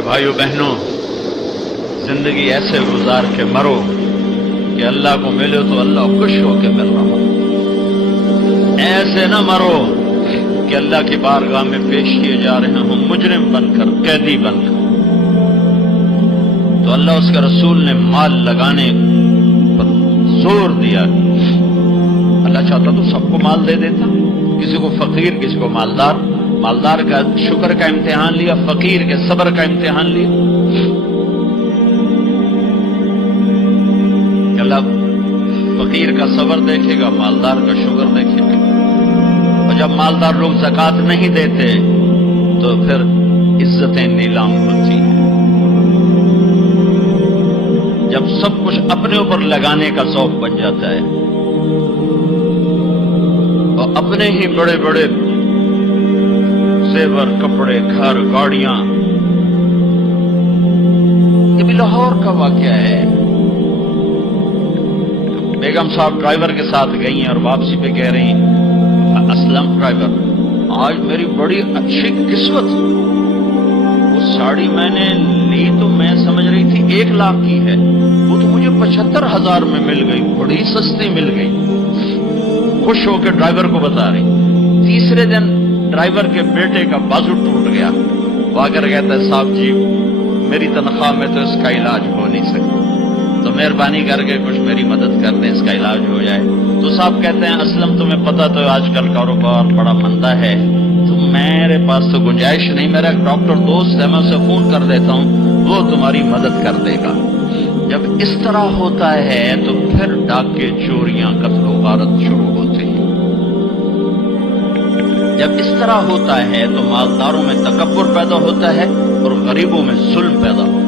میرے بھائیوں بہنوں، زندگی ایسے گزار کے مرو کہ اللہ کو ملے تو اللہ خوش ہو کے مل رہا ہو، ایسے نہ مرو کہ اللہ کی بارگاہ میں پیش کیے جا رہے ہوں مجرم بن کر، قیدی بن کر۔ تو اللہ اس کے رسول نے مال لگانے پر زور دیا۔ اللہ چاہتا تو سب کو مال دے دیتا، کسی کو فقیر، کسی کو مالدار۔ مالدار کا شکر کا امتحان لیا، فقیر کے صبر کا امتحان لیا۔ اللہ فقیر کا صبر دیکھے گا، مالدار کا شکر دیکھے گا۔ اور جب مالدار لوگ زکوٰۃ نہیں دیتے تو پھر عزتیں نیلام ہوتی ہیں۔ جب سب کچھ اپنے اوپر لگانے کا ذوق بن جاتا ہے اور اپنے ہی بڑے بڑے زیور، کپڑے، گھر، گاڑیاں۔ یہ بھی لاہور کا واقعہ ہے۔ بیگم صاحب ڈرائیور کے ساتھ گئی ہیں اور واپسی پہ کہہ رہی ہیں، اسلم ڈرائیور، آج میری بڑی اچھی قسمت، وہ ساڑی میں نے لی تو میں سمجھ رہی تھی 1 لاکھ کی ہے، وہ تو مجھے 75,000 میں مل گئی، بڑی سستی مل گئی۔ خوش ہو کے ڈرائیور کو بتا رہی۔ تیسرے دن ڈرائیور کے بیٹے کا بازو ٹوٹ گیا، وہ آ کر کہتا ہے صاحب جی میری تنخواہ میں تو اس کا علاج ہو نہیں سکتا، تو مہربانی کر کے کچھ میری مدد کر دیں، اس کا علاج ہو جائے۔ تو صاحب کہتے ہیں اسلم تمہیں پتہ تو آج کل کاروبار بڑا مندہ ہے، تو میرے پاس تو گنجائش نہیں، میرا ایک ڈاکٹر دوست ہے، میں اسے فون کر دیتا ہوں، وہ تمہاری مدد کر دے گا۔ جب اس طرح ہوتا ہے تو پھر ڈاکے، چوریاں، قتل و غارت شروع ہوتے ہیں۔ جب اس طرح ہوتا ہے تو مالداروں میں تکبر پیدا ہوتا ہے اور غریبوں میں ظلم پیدا ہوتا ہے۔